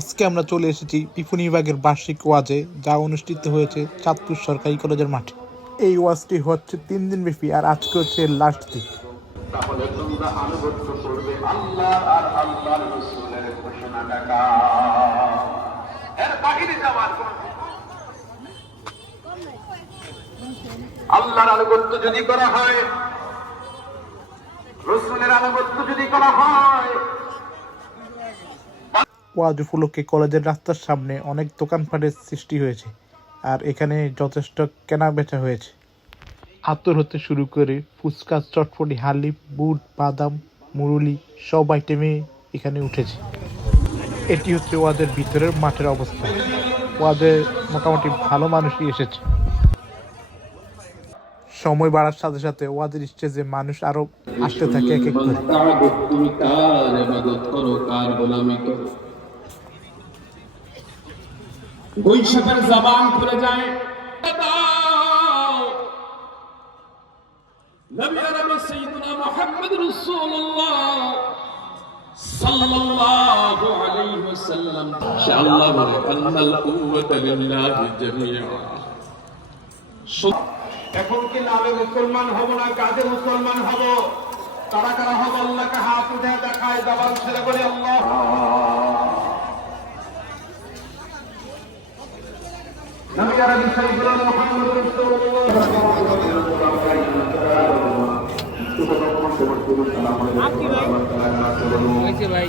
আজকে আমরা চলে এসেছি পিপুনি বিভাগের বার্ষিক ওয়াজে, যা অনুষ্ঠিত হয়েছে চাঁদপুর সরকারি কলেজের মাঠে। এই ওয়াজটি হচ্ছে তিন দিন ব্যাপী, আর আজকে হচ্ছে লাস্ট দিন। তাহলে তোমরা আনুগত্য করবে আল্লাহ আর আল্লাহর আল্লাহর আনুগত্য যদি করা হয়, রসুলের আনুগত্য যদি করা হয়, ওয়াজ উপলক্ষে কলেজের রাস্তার সামনে অনেক দোকানপাটের সৃষ্টি হয়েছে, আর এখানে যথেষ্ট কেনা বেচা হয়েছে। আতর হতে শুরু করে ফুচকা, চটপটি, হালি, বুট, বাদাম, মুরুলি সব আইটেমে এখানে উঠেছে। এটি হচ্ছে ওয়াদের ভিতরের মাঠের অবস্থা। ওয়াদের মোটামুটি ভালো মানুষই এসেছে। সময় বাড়ার সাথে সাথে ওয়াদের স্টেজে মানুষ আরও আসতে থাকে এক এক করে। বৈশাখের জবান যায়। সাল্লাল্লাহু আলাইহি ওয়াসাল্লাম। সে আল্লাহ বলে আন্নাল কুওয়াতা লিল্লাহি জামিআ। এখন কি নামে মুসলমান হব না কাজে মুসলমান হব? তারা কারা হব? আল্লাহকে হাত উঠে দেখায় জবান ছেড়ে বলে আল্লাহ। নবী আরবি সাইয়্যিদুনা মুহাম্মদ রাসূলুল্লাহ। হয়েছে ভাই।